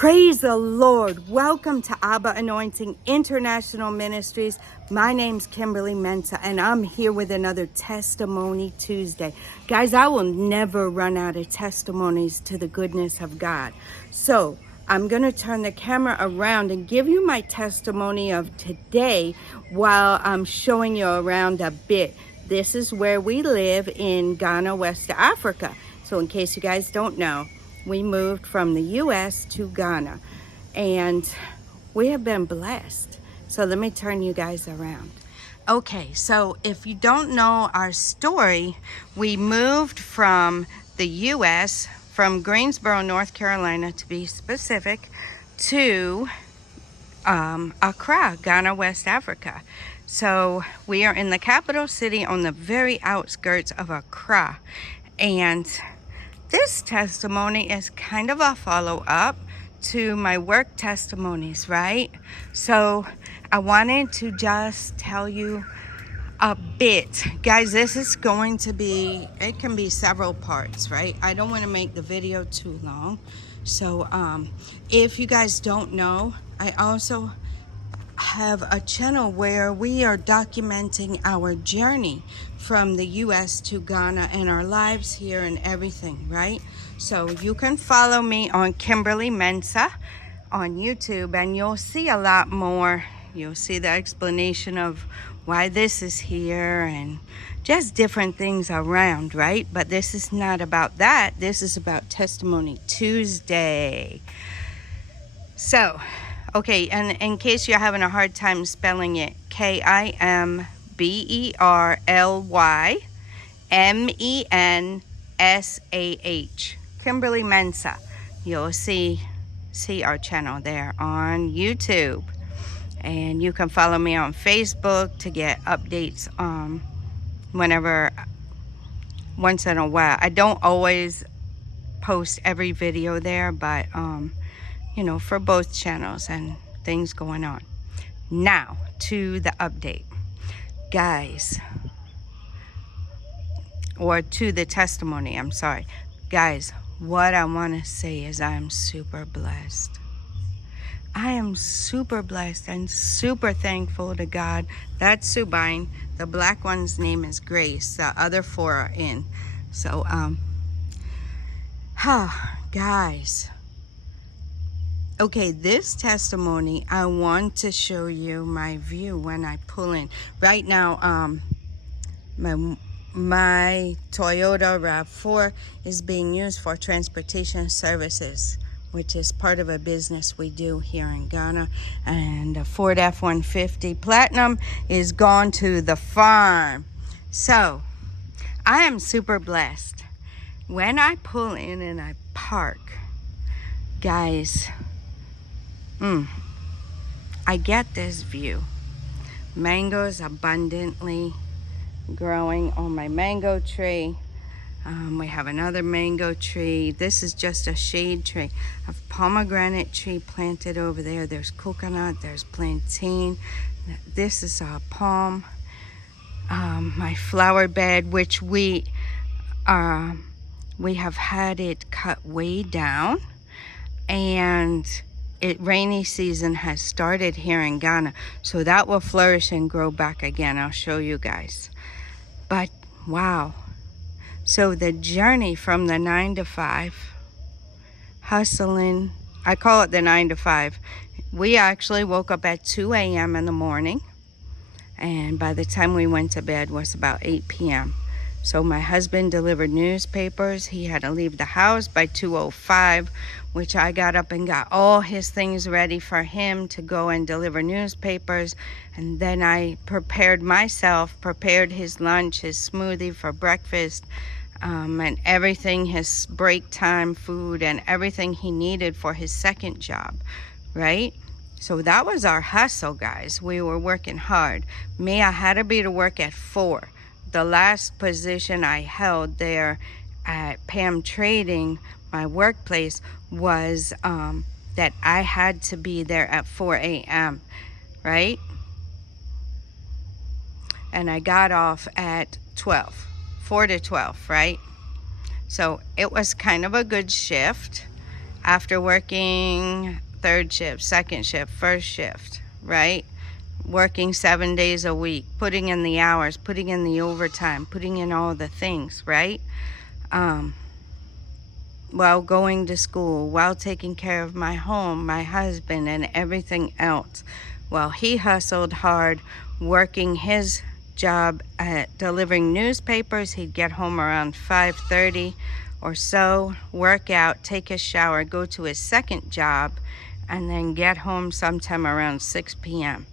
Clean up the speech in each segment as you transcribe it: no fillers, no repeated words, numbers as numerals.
Praise the Lord. Welcome to Abba Anointing International Ministries. My name's Kimberly Mensah, and I'm here with another Testimony Tuesday. Guys, I will never run out of testimonies to the goodness of God. So I'm going to turn the camera around and give you my testimony of today while I'm showing you around a bit. This is where we live in Ghana, West Africa. So in case you guys don't know, we moved from the U.S. to Ghana, and we have been blessed. So let me turn you guys around. Okay, so if you don't know our story, we moved from the U.S., from Greensboro, North Carolina, to be specific, to Accra, Ghana, West Africa. So we are in the capital city on the very outskirts of Accra, and this testimony is kind of a follow-up to my work testimonies, right? So I wanted to just tell you a bit. Guys, this is going to be, it can be several parts, right? I don't want to make the video too long. So if you guys don't know, I also have a channel where we are documenting our journey from the U.S. to Ghana and our lives here and everything, right? So you can follow me on Kimberly Mensah on YouTube, and you'll see a lot more. You'll see the explanation of why this is here and just different things around, right? But this is not about that. This is about Testimony Tuesday. So okay, and in case you're having a hard time spelling it, KimberlyMensah. Kimberly Mensah. You'll see our channel there on YouTube. And you can follow me on Facebook to get updates once in a while. I don't always post every video there, but you know, for both channels and things going on. Now to the update, guys, or to the testimony, I'm sorry. Guys, what I want to say is I am super blessed. I am super blessed and super thankful to God. That's Subine. The black one's name is Grace. The other four are in. So, guys. Okay, this testimony, I want to show you my view when I pull in. Right now, my Toyota RAV4 is being used for transportation services, which is part of a business we do here in Ghana. And the Ford F-150 Platinum is gone to the farm. So, I am super blessed. When I pull in and I park, guys, I get this view. Mangoes abundantly growing on my mango tree. We have another mango tree. This is just a shade tree. I have pomegranate tree planted over there. There's coconut, there's plantain. This is a palm. My flower bed, which we have had it cut way down, and rainy season has started here in Ghana, so that will flourish and grow back again. I'll show you guys. But wow, so the journey from the 9 to 5, hustling, I call it the 9 to 5. We actually woke up at 2 a.m. in the morning, and by the time we went to bed was about 8 p.m. So my husband delivered newspapers. He had to leave the house by 2:05, which I got up and got all his things ready for him to go and deliver newspapers. And then I prepared his lunch, his smoothie for breakfast, and everything, his break time food and everything he needed for his second job, right? So that was our hustle, guys. We were working hard. Me, I had to be to work at 4. The last position I held there at Pam Trading, my workplace, was that I had to be there at 4 a.m., right? And I got off at 12, 4 to 12, right? So it was kind of a good shift. after working third shift, second shift, first shift, right? Working 7 days a week, putting in the hours, putting in the overtime, putting in all the things, right? While going to school, while taking care of my home, my husband, and everything else. While he hustled hard, working his job at delivering newspapers, he'd get home around 5:30 or so, work out, take a shower, go to his second job, and then get home sometime around 6 p.m.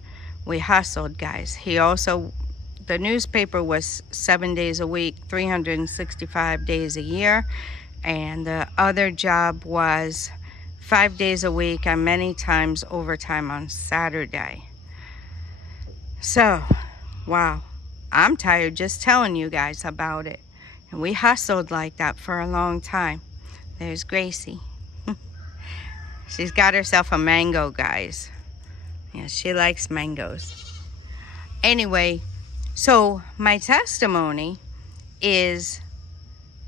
We hustled, guys. The newspaper was 7 days a week, 365 days a year. And the other job was 5 days a week and many times overtime on Saturday. So, wow, I'm tired just telling you guys about it. And we hustled like that for a long time. There's Gracie. She's got herself a mango, guys. Yeah, she likes mangoes. Anyway, so my testimony is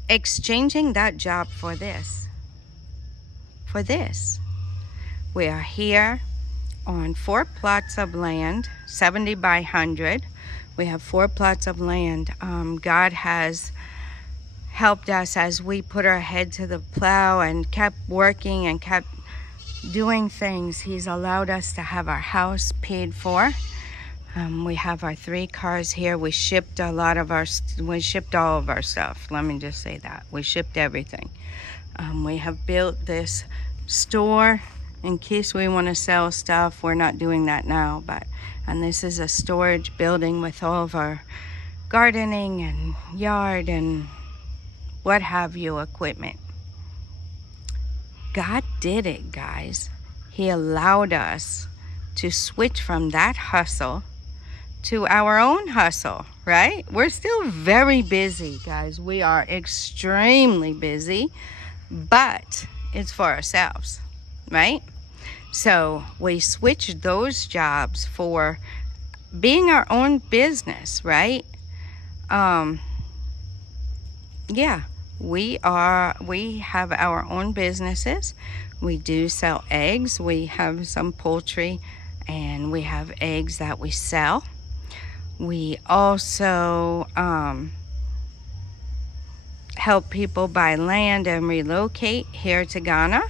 exchanging that job for this. We are here on 4 plots of land, 70 by 100. We have 4 plots of land. God has helped us as we put our head to the plow and kept working and kept doing things. He's allowed us to have our house paid for. We have our 3 cars here. We shipped all of our stuff. Let me just say that. We shipped everything. We have built this store in case we want to sell stuff. We're not doing that now, and this is a storage building with all of our gardening and yard and what have you equipment. God did it, guys. He allowed us to switch from that hustle to our own hustle, right? We're still very busy, guys. We are extremely busy, but it's for ourselves, right? So we switched those jobs for being our own business, right? Yeah, we have our own businesses. We do sell eggs. We have some poultry and we have eggs that we sell. We also help people buy land and relocate here to Ghana,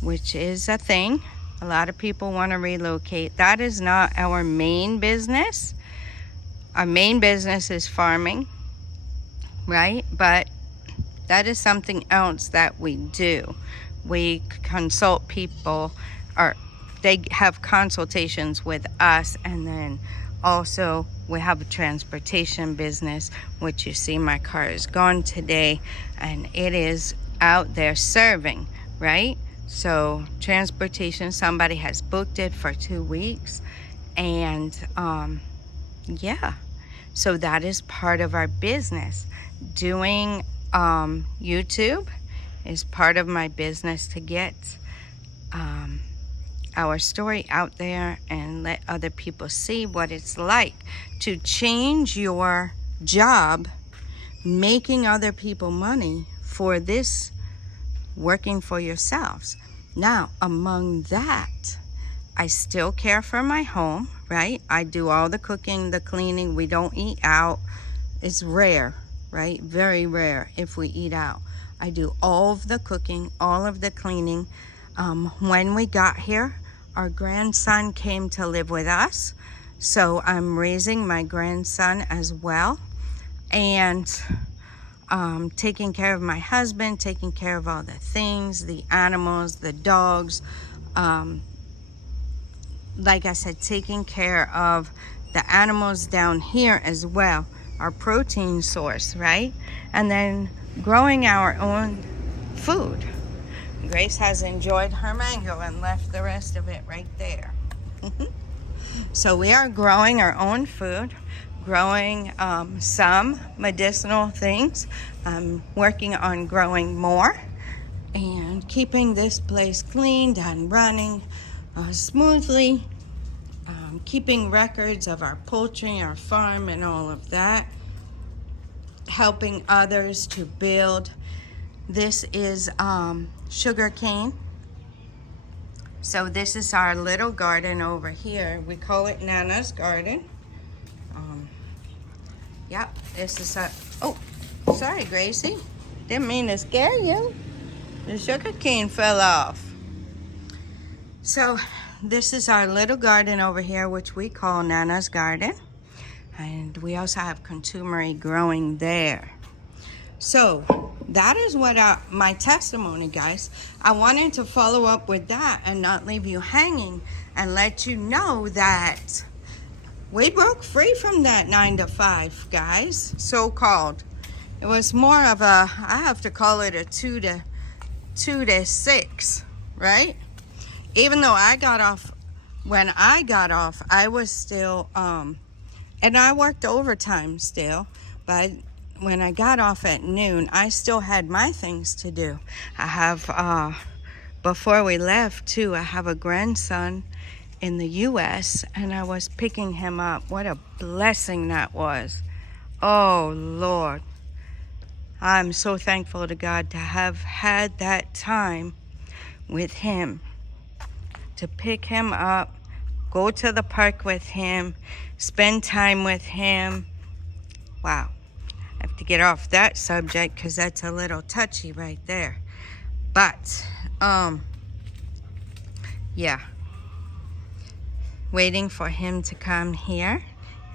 which is a thing. A lot of people want to relocate. That is not our main business. Our main business is farming, right? But that is something else that we do. We consult people, or they have consultations with us, and then also we have a transportation business, which you see my car is gone today, and it is out there serving, right? So transportation, somebody has booked it for 2 weeks, and yeah, so that is part of our business. Doing YouTube is part of my business to get our story out there and let other people see what it's like to change your job, making other people money, for this working for yourselves. Now, among that, I still care for my home, right? I do all the cooking, the cleaning. We don't eat out. It's rare, right? Very rare if we eat out. I do all of the cooking, all of the cleaning. When we got here, our grandson came to live with us. So I'm raising my grandson as well. And taking care of my husband, taking care of all the things, the animals, the dogs. Like I said, taking care of the animals down here as well. Our protein source, right? And then growing our own food. Grace has enjoyed her mango and left the rest of it right there. So we are growing our own food, growing some medicinal things. I'm working on growing more and keeping this place cleaned and running smoothly. Keeping records of our poultry, our farm, and all of that. Helping others to build. This is sugar cane So this is our little garden over here. We call it Nana's garden. Yep, this is a, oh, sorry Gracie. Didn't mean to scare you. The sugar cane fell off. So this is our little garden over here, which we call Nana's garden. And we also have contumery growing there. So that is what my testimony, guys. I wanted to follow up with that and not leave you hanging and let you know that we broke free from that 9 to 5, guys, so-called. It was more of a, I have to call it a 2 to 6, right? Even though I got off, when I got off, I was still, and I worked overtime still, but when I got off at noon, I still had my things to do. I have, before we left too, I have a grandson in the U.S. and I was picking him up. What a blessing that was. Oh, Lord. I'm so thankful to God to have had that time with him, to pick him up, go to the park with him, spend time with him. Wow. I have to get off that subject because that's a little touchy right there. But, yeah. Waiting for him to come here,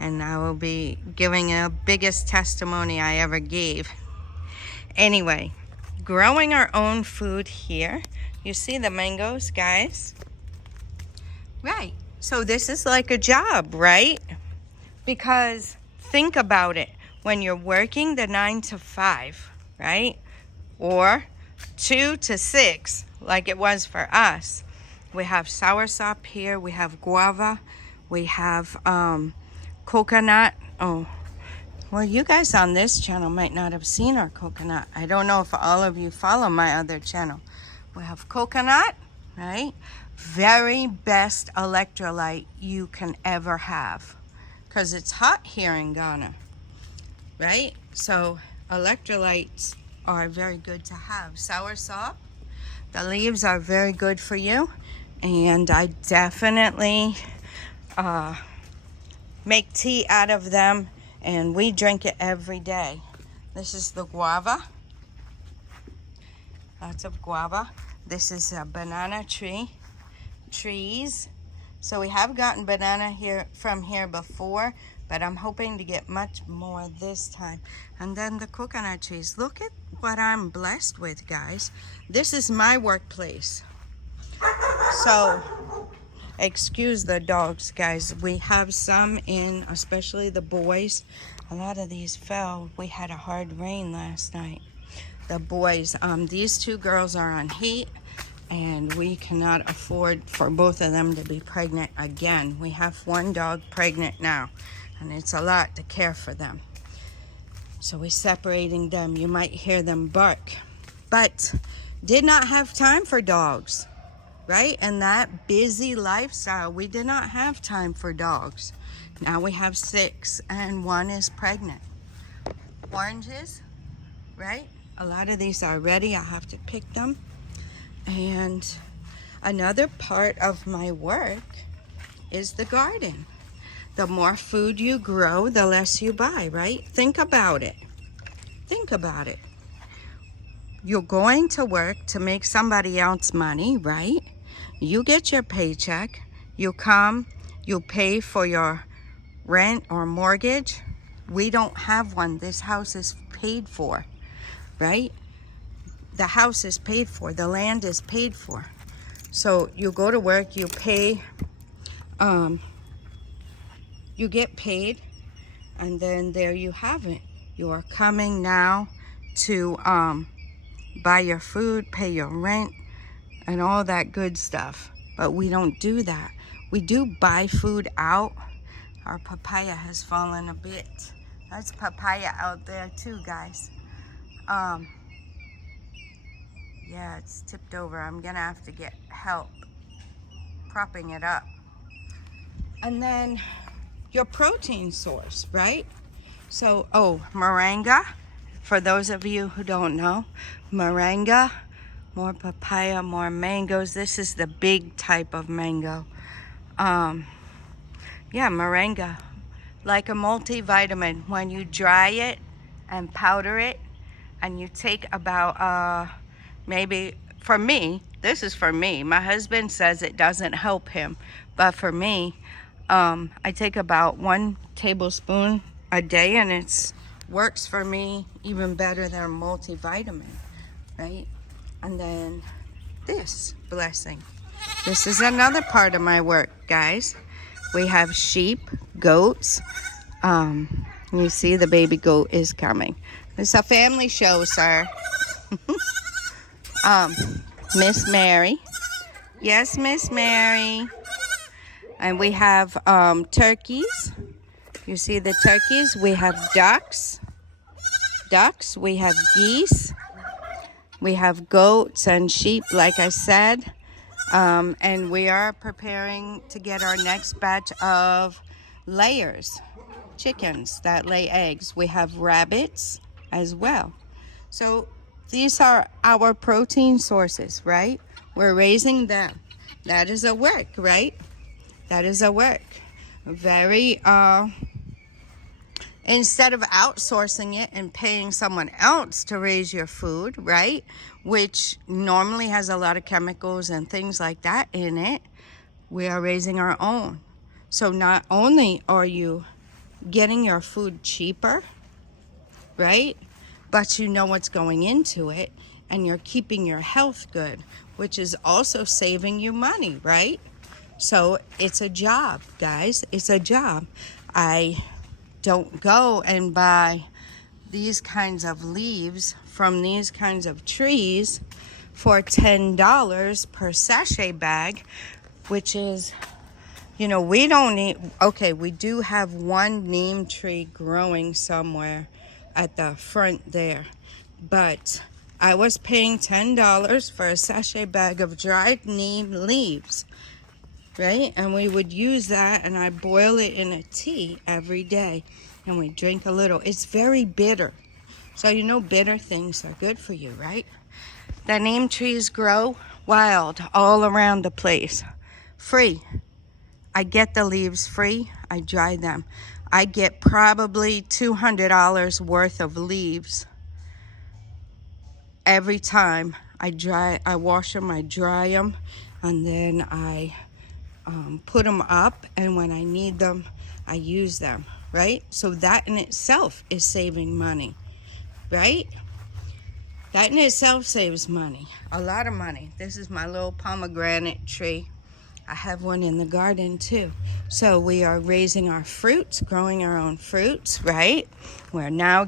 and I will be giving the biggest testimony I ever gave. Anyway, growing our own food here. You see the mangoes, guys? Right. So this is like a job, right? Because think about it. When you're working the 9 to 5, right? Or 2 to 6, like it was for us. We have soursop here. We have guava. We have coconut. Oh, well, you guys on this channel might not have seen our coconut. I don't know if all of you follow my other channel. We have coconut, right? Very best electrolyte you can ever have, because it's hot here in Ghana, right? So electrolytes are very good to have. Soursop, the leaves are very good for you. And I definitely make tea out of them, and we drink it every day. This is the guava. Lots of guava. This is a banana trees. So we have gotten banana here from here before, but I'm hoping to get much more this time. And then the coconut trees. Look at what I'm blessed with, guys. This is my workplace. So, excuse the dogs, guys. We have some in, especially the boys. A lot of these fell. We had a hard rain last night. The boys, these 2 girls are on heat, and we cannot afford for both of them to be pregnant again. We have 1 dog pregnant now, and it's a lot to care for them. So we're separating them. You might hear them bark, but did not have time for dogs. Right? And that busy lifestyle, we did not have time for dogs. Now we have 6 and 1 is pregnant. Oranges, right? A lot of these are ready. I have to pick them. And another part of my work is the garden. The more food you grow, the less you buy, right? Think about it. Think about it. You're going to work to make somebody else money, right? You get your paycheck, you come, you pay for your rent or mortgage. We don't have one. This house is paid for, right? The house is paid for, the land is paid for. So you go to work, you pay, you get paid, and then there you have it. You are coming now to buy your food, pay your rent, and all that good stuff. But we don't do that. We do buy food out. Our papaya has fallen a bit. That's papaya out there too, guys. Yeah, it's tipped over. I'm gonna have to get help propping it up. And then your protein source, right? So, oh, moringa. For those of you who don't know, moringa, More papaya, more mangoes. This is the big type of mango. Yeah, moringa. Like a multivitamin. When you dry it and powder it, and you take about, maybe, for me, this is for me. My husband says it doesn't help him. But for me, I take about 1 tablespoon a day, and it works for me even better than a multivitamin, right? And then this blessing. This is another part of my work, guys. We have sheep, goats. You see the baby goat is coming. It's a family show, sir. Miss Mary. Yes, Miss Mary. And we have turkeys. You see the turkeys? We have ducks. We have geese. We have goats and sheep, like I said. And we are preparing to get our next batch of layers, chickens that lay eggs. We have rabbits as well. So these are our protein sources, right? We're raising them. That is a work, right? That is a work. Very, instead of outsourcing it and paying someone else to raise your food, right? Which normally has a lot of chemicals and things like that in it, we are raising our own. So not only are you getting your food cheaper, right? But you know what's going into it, and you're keeping your health good, which is also saving you money, right? So it's a job, guys. It's a job. I don't go and buy these kinds of leaves from these kinds of trees for $10 per sachet bag, which is, you know, we don't need, okay, we do have one neem tree growing somewhere at the front there, but I was paying $10 for a sachet bag of dried neem leaves, right? And we would use that, and I boil it in a tea every day, and we drink a little. It's very bitter, so you know bitter things are good for you, right? The neem trees grow wild all around the place, free. I get the leaves free. I dry them. I get probably $200 worth of leaves every time I wash them, I dry them, and then I put them up, and when I need them, I use them, right? So that in itself is saving money, right? That in itself saves money, a lot of money. This is my little pomegranate tree. I have one in the garden too. So we are raising our fruits, growing our own fruits, right? We're now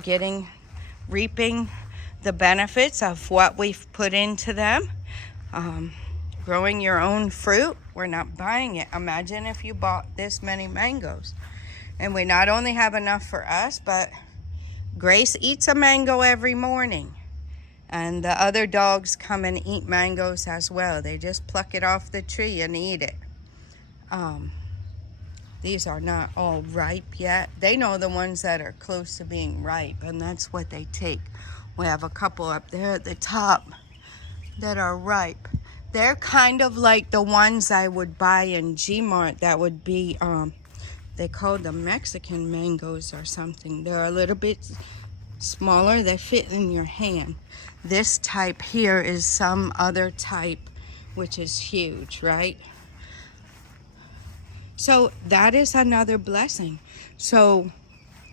reaping the benefits of what we've put into them. Growing your own fruit, we're not buying it. Imagine if you bought this many mangoes. And we not only have enough for us, but Grace eats a mango every morning. And the other dogs come and eat mangoes as well. They just pluck it off the tree and eat it. These are not all ripe yet. They know the ones that are close to being ripe, and that's what they take. We have a couple up there at the top that are ripe. They're kind of like the ones I would buy in G-Mart that would be, they call them Mexican mangoes or something. They're a little bit smaller. They fit in your hand. This type here is some other type, which is huge, right? So that is another blessing. So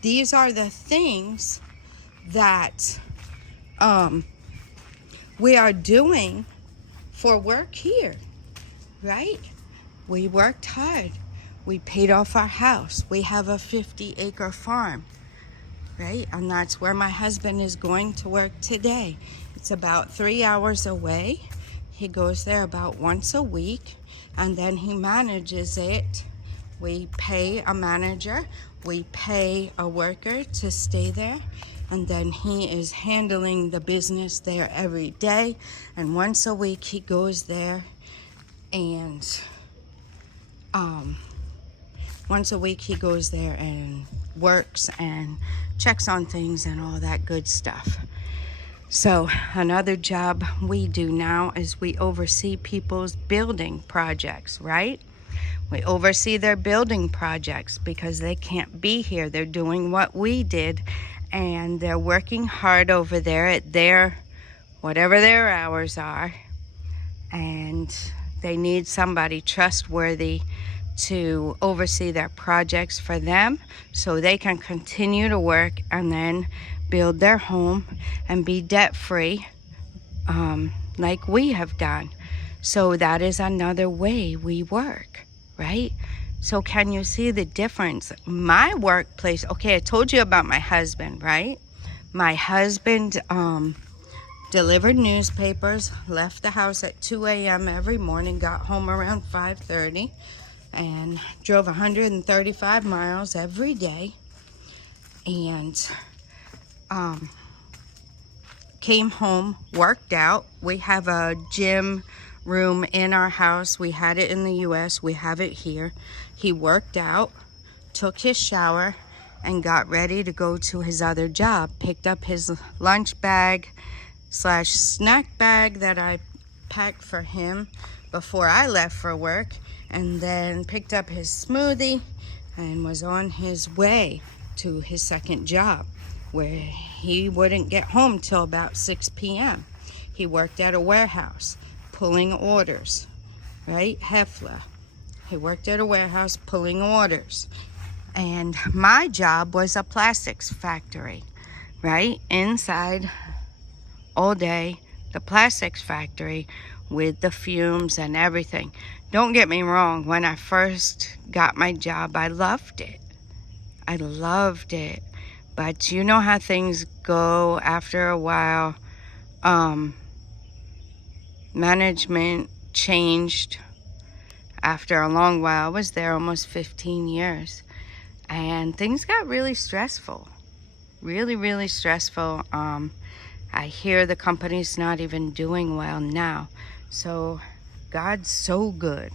these are the things that we are doing for work here, right? We worked hard. We paid off our house. We have a 50-acre farm, right? And that's where my husband is going to work today. It's about 3 hours away. He goes there about once a week, and then he manages it. We pay a manager, we pay a worker to stay there, and then he is handling the business there every day. And once a week he goes there, and works and checks on things and all that good stuff. So another job we do now is we oversee people's building projects, right? We oversee their building projects because they can't be here. They're doing what we did, and they're working hard over there at their, whatever their hours are, and they need somebody trustworthy to oversee their projects for them so they can continue to work and then build their home and be debt free, like we have done. So that is another way we work, right? So can you see the difference? My workplace, okay, I told you about my husband, right? My husband delivered newspapers, left the house at 2 a.m. every morning, got home around 5:30, and drove 135 miles every day, and came home, worked out. We have a gym room in our house. We had it in the US, we have it here. He worked out, took his shower, and got ready to go to his other job. Picked up his lunch bag / snack bag that I packed for him before I left for work, and then picked up his smoothie and was on his way to his second job, where he wouldn't get home till about 6 p.m. He worked at a warehouse pulling orders, right? Hefla. He worked at a warehouse pulling orders. And my job was a plastics factory, right? Inside all day, the plastics factory with the fumes and everything. Don't get me wrong, when I first got my job, I loved it. I loved it. But you know how things go after a while. Management changed after a long while. I was there almost 15 years. And things got really stressful. Really, really stressful. I hear the company's not even doing well now. So God's so good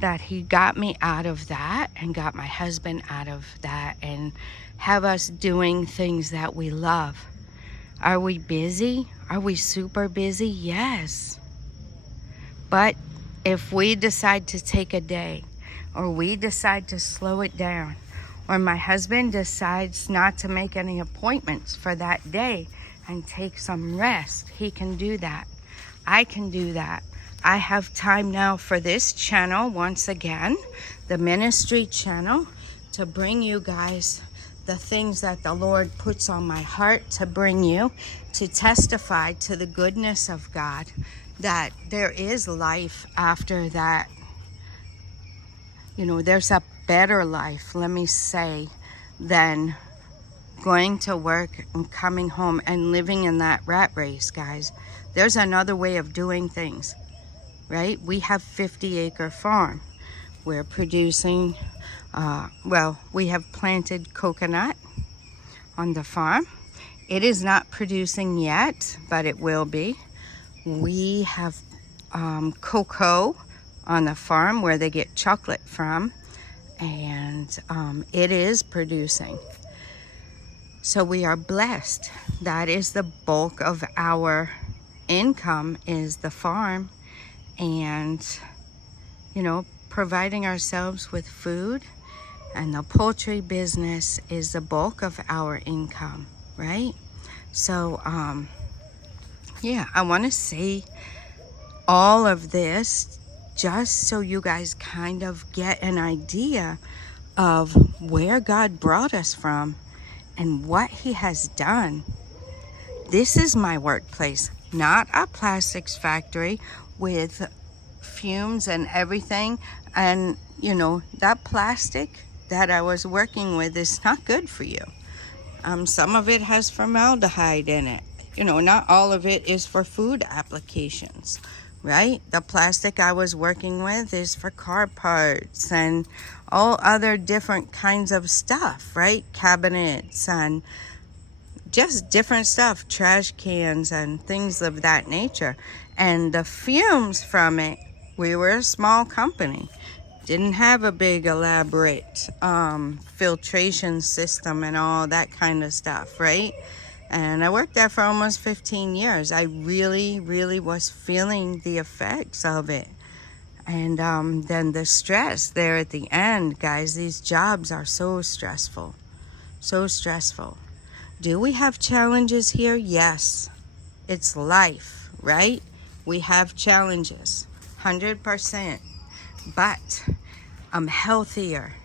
that he got me out of that and got my husband out of that and have us doing things that we love. Are we busy? Are we super busy? Yes. But if we decide to take a day, or we decide to slow it down, or my husband decides not to make any appointments for that day and take some rest, he can do that. I can do that. I have time now for this channel, once again, the ministry channel, to bring you guys the things that the Lord puts on my heart to bring you, to testify to the goodness of God, that there is life after that. You know, there's a better life, let me say, than going to work and coming home and living in that rat race, guys. There's another way of doing things, right? We have 50-acre farm. We're producing, we have planted coconut on the farm. It is not producing yet, but it will be. We have cocoa on the farm where they get chocolate from, and it is producing. So we are blessed. That is the bulk of our income, is the farm, and you know, providing ourselves with food, and the poultry business is the bulk of our income, right? So yeah, I want to say all of this just so you guys kind of get an idea of where God brought us from and what he has done. This is my workplace, not a plastics factory with fumes and everything. And you know, that plastic that I was working with is not good for you. Some of it has formaldehyde in it. You know, not all of it is for food applications, right? The plastic I was working with is for car parts and all other different kinds of stuff, right? Cabinets and just different stuff, trash cans and things of that nature. And the fumes from it, we were a small company, didn't have a big elaborate filtration system and all that kind of stuff, right? And I worked there for almost 15 years. I really, really was feeling the effects of it. And then the stress there at the end, guys, these jobs are so stressful. So stressful. Do we have challenges here? Yes. It's life, right? We have challenges, 100%. But I'm healthier.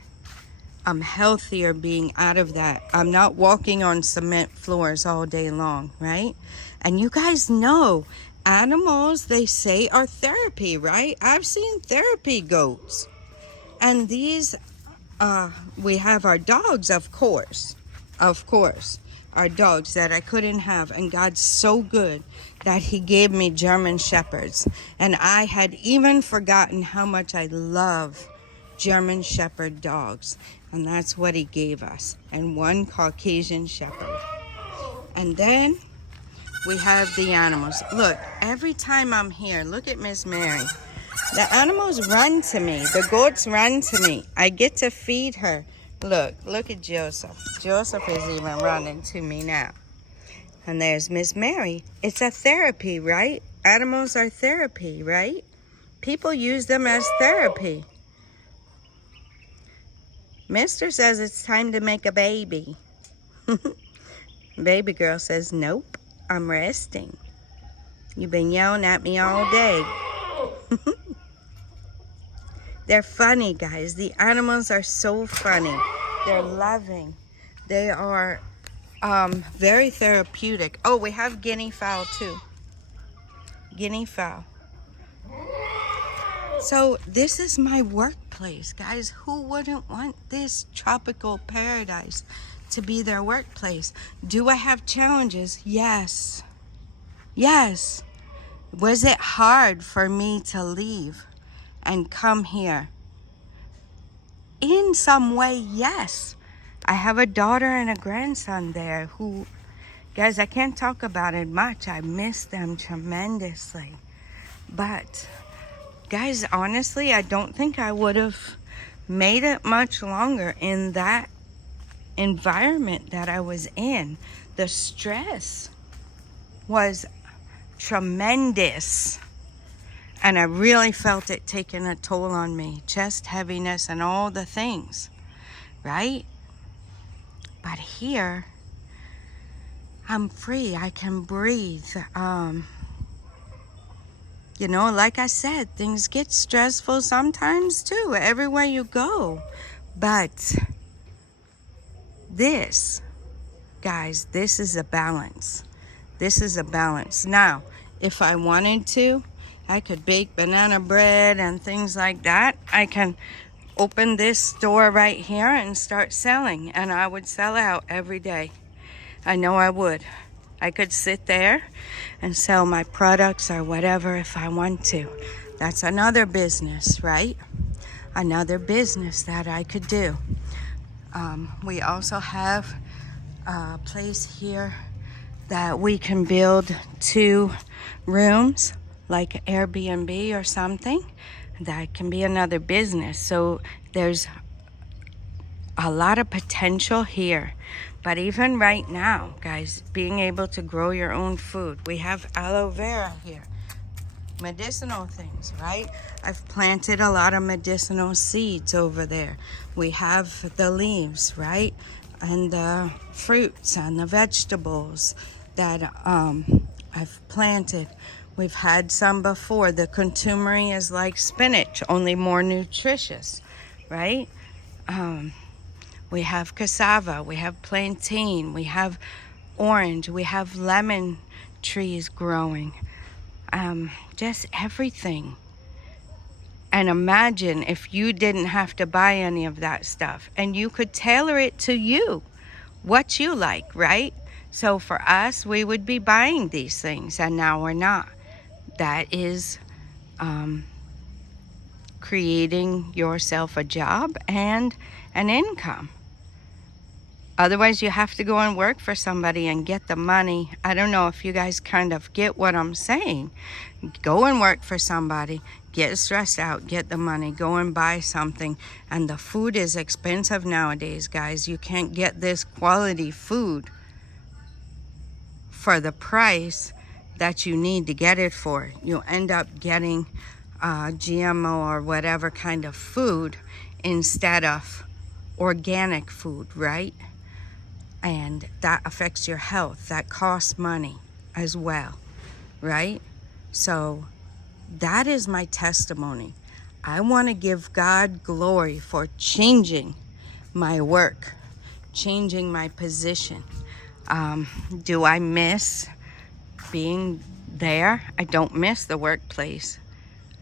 I'm healthier being out of that. I'm not walking on cement floors all day long, right? And you guys know, animals, they say, are therapy, right? I've seen therapy goats. And these, we have our dogs, of course. Our dogs that I couldn't have. And God's so good that he gave me German Shepherds. And I had even forgotten how much I love German Shepherd dogs. And that's what he gave us. And one Caucasian Shepherd. And then we have the animals. Look, every time I'm here, look at Miss Mary. The animals run to me. The goats run to me. I get to feed her. Look at Joseph. Joseph is even running to me now. And there's Miss Mary. It's a therapy, right? Animals are therapy, right? People use them as therapy. Mister says it's time to make a baby. Baby girl says, nope, I'm resting. You've been yelling at me all day. They're funny, guys. The animals are so funny. They're loving. They are very therapeutic. Oh, we have guinea fowl too. Guinea fowl. So this is my workplace, guys. Who wouldn't want this tropical paradise to be their workplace? Do I have challenges? Yes. Yes. Was it hard for me to leave and come here? In some way, yes. I have a daughter and a grandson there who, guys, I can't talk about it much. I miss them tremendously. But guys, honestly, I don't think I would have made it much longer in that environment that I was in. The stress was tremendous. And I really felt it taking a toll on me. Chest heaviness and all the things, right? But here, I'm free. I can breathe. You know, like I said, things get stressful sometimes too, everywhere you go. But this, guys, this is a balance. This is a balance. Now, if I wanted to, I could bake banana bread and things like that. I can open this store right here and start selling, and I would sell out every day. I know I would. I could sit there and sell my products or whatever if I want to. That's another business, right? Another business that I could do. We also have a place here that we can build 2 rooms, like Airbnb or something. That can be another business. So there's a lot of potential here. But even right now, guys, being able to grow your own food. We have aloe vera here. Medicinal things, right? I've planted a lot of medicinal seeds over there. We have the leaves, right? And the fruits and the vegetables that I've planted. We've had some before. The contumely is like spinach, only more nutritious, right? We have cassava, we have plantain, we have orange, we have lemon trees growing. Just everything. And imagine if you didn't have to buy any of that stuff and you could tailor it to you, what you like, right? So for us, we would be buying these things, and now we're not. That is creating yourself a job and an income. Otherwise, you have to go and work for somebody and get the money. I don't know if you guys kind of get what I'm saying. Go and work for somebody, get stressed out, get the money, go and buy something. And the food is expensive nowadays, guys. You can't get this quality food. for the price that you need to get it for. You'll end up getting GMO or whatever kind of food instead of organic food, right? And that affects your health. That costs money as well, right? So that is my testimony. I want to give God glory for changing my work, changing my position. Do I miss being there? I don't miss the workplace.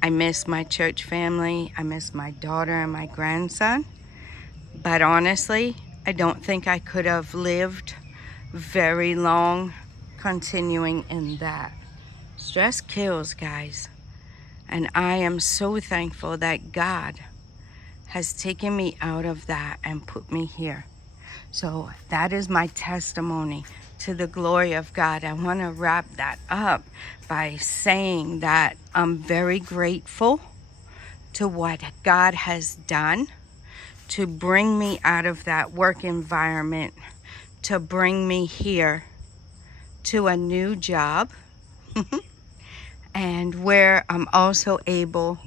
I miss my church family. I miss my daughter and my grandson. But honestly, I don't think I could have lived very long continuing in that. Stress kills, guys. And I am so thankful that God has taken me out of that and put me here. So that is my testimony to the glory of God. I want to wrap that up by saying that I'm very grateful to what God has done to bring me out of that work environment, to bring me here to a new job, and where I'm also able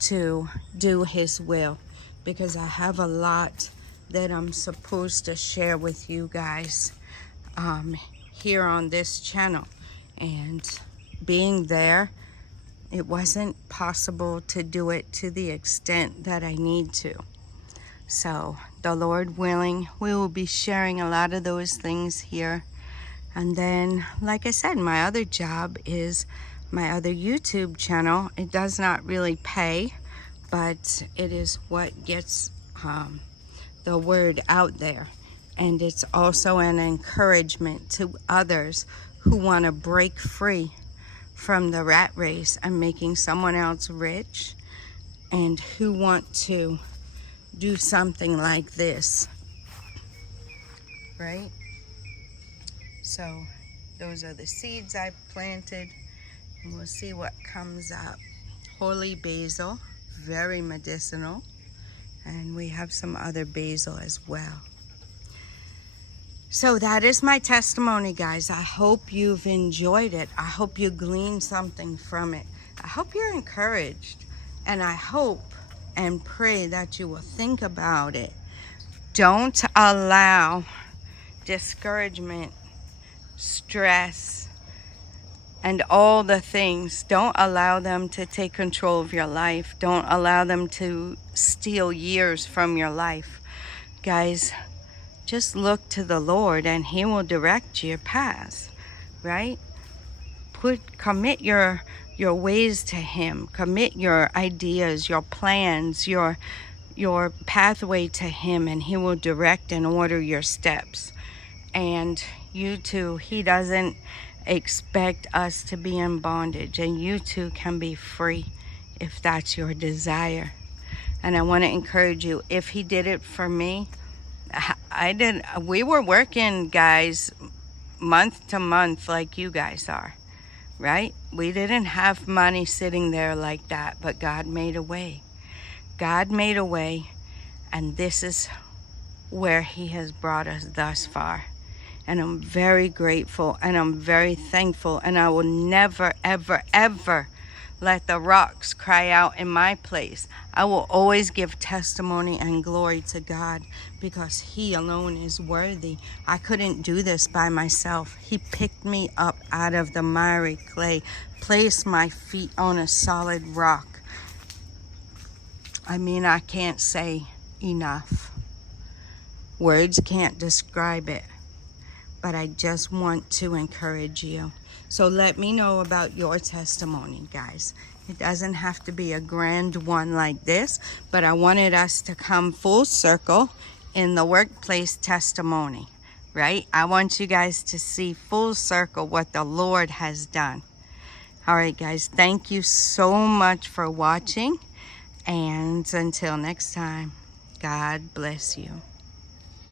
to do His will, because I have a lot that I'm supposed to share with you guys here on this channel. And being there, it wasn't possible to do it to the extent that I need to. So the Lord willing, we will be sharing a lot of those things here. And then, like I said, my other job is my other YouTube channel. It does not really pay, but it is what gets the word out there. And it's also an encouragement to others who want to break free from the rat race and making someone else rich, and who want to do something like this, right? So those are the seeds I planted, and we'll see what comes up. Holy basil, very medicinal, and we have some other basil as well. So that is my testimony, guys. I hope you've enjoyed it. I hope you gleaned something from it. I hope you're encouraged, and I hope and pray that you will think about it. Don't allow discouragement, stress, and all the things, don't allow them to take control of your life. Don't allow them to steal years from your life. Guys, just look to the Lord and He will direct your paths, right? Commit your ways to Him. Commit your ideas, your plans, your pathway to Him, and He will direct and order your steps. And you too, He doesn't expect us to be in bondage, and you too can be free if that's your desire. And I want to encourage you, if He did it for me, we were working, guys, month to month like you guys are, right? We didn't have money sitting there like that, but God made a way. God made a way, and this is where He has brought us thus far. And I'm very grateful, and I'm very thankful, and I will never, ever, ever let the rocks cry out in my place. I will always give testimony and glory to God, because He alone is worthy. I couldn't do this by myself. He picked me up out of the miry clay, placed my feet on a solid rock. I mean, I can't say enough. Words can't describe it. But I just want to encourage you. So let me know about your testimony, guys. It doesn't have to be a grand one like this, but I wanted us to come full circle in the workplace testimony, right? I want you guys to see full circle what the Lord has done. All right, guys, thank you so much for watching. And until next time, God bless you.